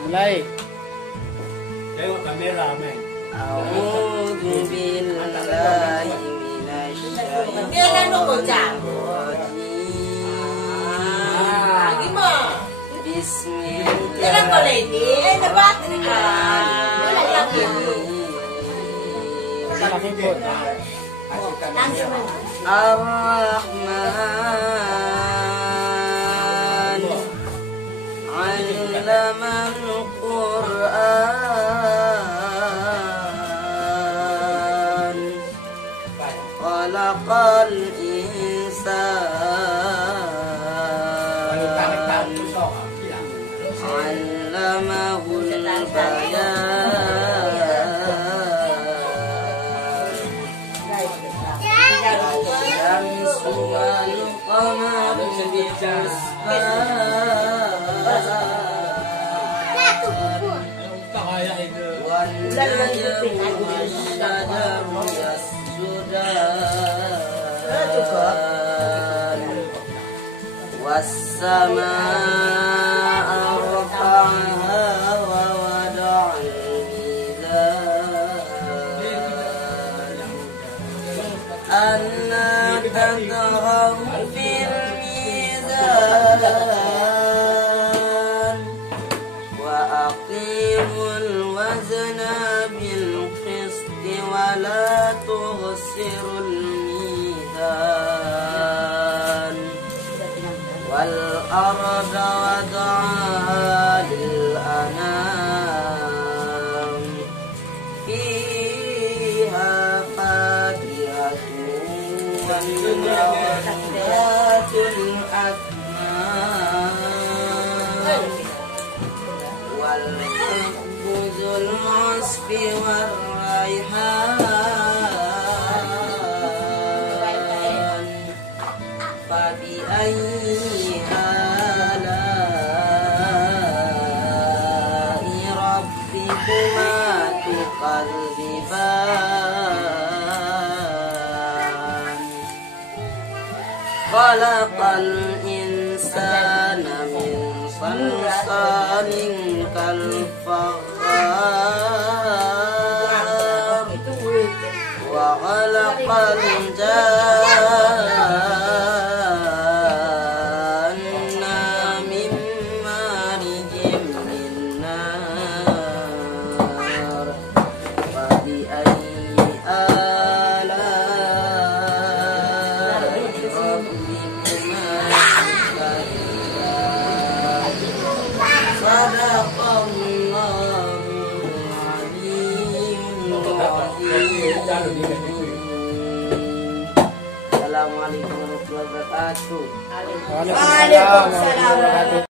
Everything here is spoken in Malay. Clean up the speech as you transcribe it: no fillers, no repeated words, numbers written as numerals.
Mulai. Tengok kamera, men. A'udzu billahi Dia gimana? Jangan boleh ini, dapat ini kan. Salah input. Ar-Rahman 'allamal Qur'an khalaqal insan 'allamahul bayan Syamsu wal qamaru wan najmu wasyjaru yasjudan was-samaa'a rafa'aha wa wada'al mizan alla tatghaw fil mizan wa aqimul wazna bil qisti wa la tughsirul mizan wal arda wada'aha lil anam fiha fakihatun wan nabatul akmam wal khubzul asfi war raihan fabi ayyi ala'i rabbikuma tukadziban khalaqal insana min salsalin kal fakhar wa khalaqal janna min marijin min nar wa bi ayyi ala'i rabbikuma tukadziban sadaqallahul aliyyul azim. Assalamualaikum warahmatullahi wabarakatuh. Waalaikumsalam.